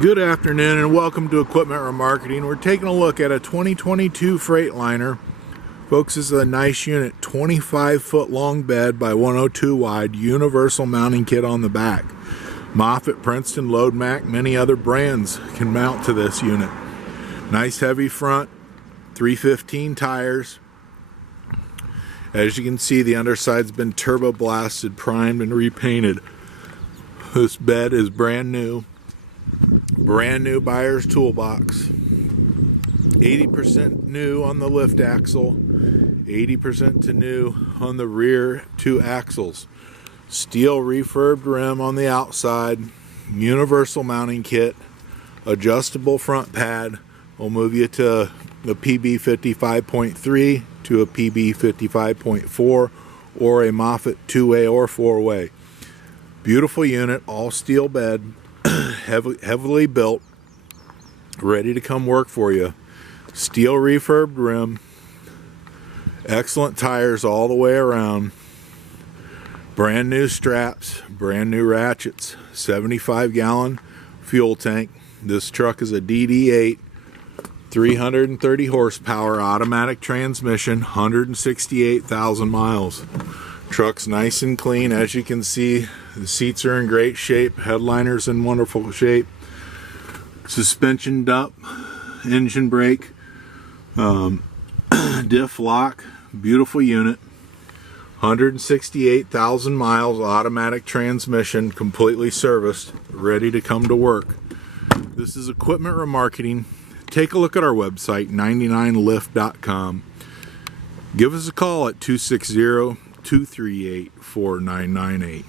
Good afternoon and welcome to Equipment Remarketing. We're taking a look at a 2022 Freightliner. Folks, this is a nice unit, 25-foot long bed by 102 wide, universal mounting kit on the back. Moffett, Princeton, Loadmac, many other brands can mount to this unit. Nice heavy front, 315 tires. As you can see, the underside's been turbo blasted, primed, and repainted. This bed is brand new buyer's toolbox. 80% new on the lift axle, 80% to new on the rear two axles. Steel refurbed rim on the outside, universal mounting kit, adjustable front pad. Will move you to a PB 55.3 to a PB 55.4 or a Moffett 2-way or 4-way. Beautiful unit, all steel bed, heavily built, ready to come work for you. Steel refurbed rim, excellent tires all the way around, brand new straps, brand new ratchets, 75-gallon fuel tank. This truck is a DD8, 330 horsepower, automatic transmission, 168,000 miles. Truck's nice and clean. As you can see, the seats are in great shape, headliner's in wonderful shape, suspension up, engine brake, diff lock, beautiful unit, 168,000 miles, automatic transmission, completely serviced, ready to come to work. This is Equipment Remarketing. Take a look at our website, 99lift.com. Give us a call at 260-238-4998.